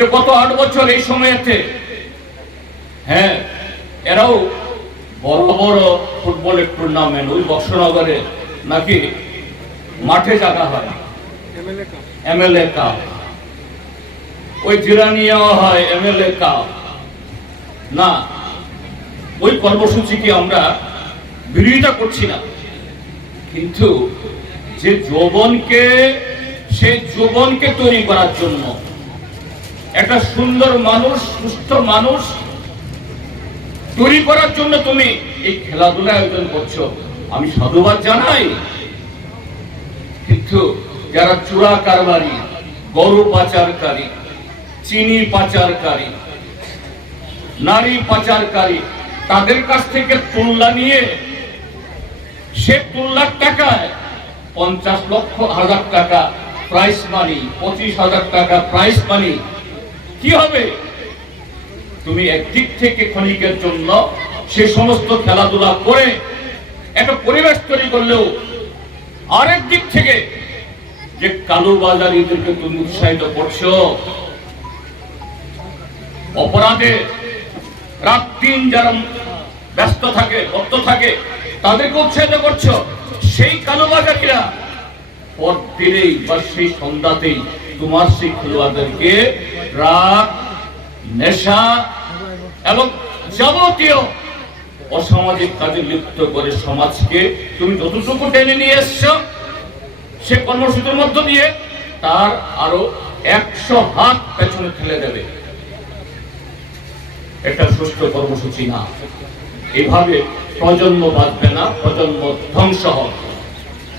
যে গত 8 বছর এই সময়তে হ্যাঁ এরাও বড় বড় ফুটবলের টুর্নামেন্ট ওই বক্সনগরে নাকি মাঠে জায়গা হয়, এমএলএ কাপ, ওই জিরানিয়া হয় এমএলএ কাপ না। ওই কর্মসূচিকে আমরা বিরোধিতা করছি না, কিন্তু যে যৌবনকে সেই যৌবনকে তৈরি করার জন্য একটা সুন্দর মানুষ, সুস্থ মানুষ তৈরি করার জন্য তুমি এই খেলাধুলা আয়োজন করছো, আমি সাধুবাদ জানাই। কিন্তু যারা চোরা কারবারি, গরু পাচারকারী, চিনি পাচারকারী, নারী পাচারকারী, তাদের কাছ থেকে তুল্লা নিয়ে সে 2 লাখ টাকায় 50 লক্ষ হাজার টাকা প্রাইস মানি, 25,000 টাকা প্রাইস মানি, কি হবে? তুমি একদিক থেকে ক্ষণিকের জন্য সে সমস্ত খেলাধুলা করে একটা পরিবেশ তৈরি করলেও আরেক দিক থেকে যে কালোবাজারিদেরকে তুমি উৎসাহিত করছো, অপরাধে রাত দিন যারা ব্যস্ত থাকে, রক্ত থাকে, তাদেরকে উৎসাহিত করছো। সেই কালোবাজারিরা পরদিনেই বা সেই সন্ধ্যাতেই তোমার সেই খেলোয়াড়দেরকে রাত, নেশা এবং যাবতীয় অসামাজিক কাজে লিপ্ত করে সমাজকে তুমি যতটুকু টেনে নিয়ে এসছো সে কর্মসূচির মধ্য দিয়ে তার আরো 100 হাত পেছনে ঠেলে দেবে। এটা সুস্থ কর্মসূচি না। এভাবে প্রজন্ম বাঁচবে না, প্রজন্ম ধ্বংস হবে।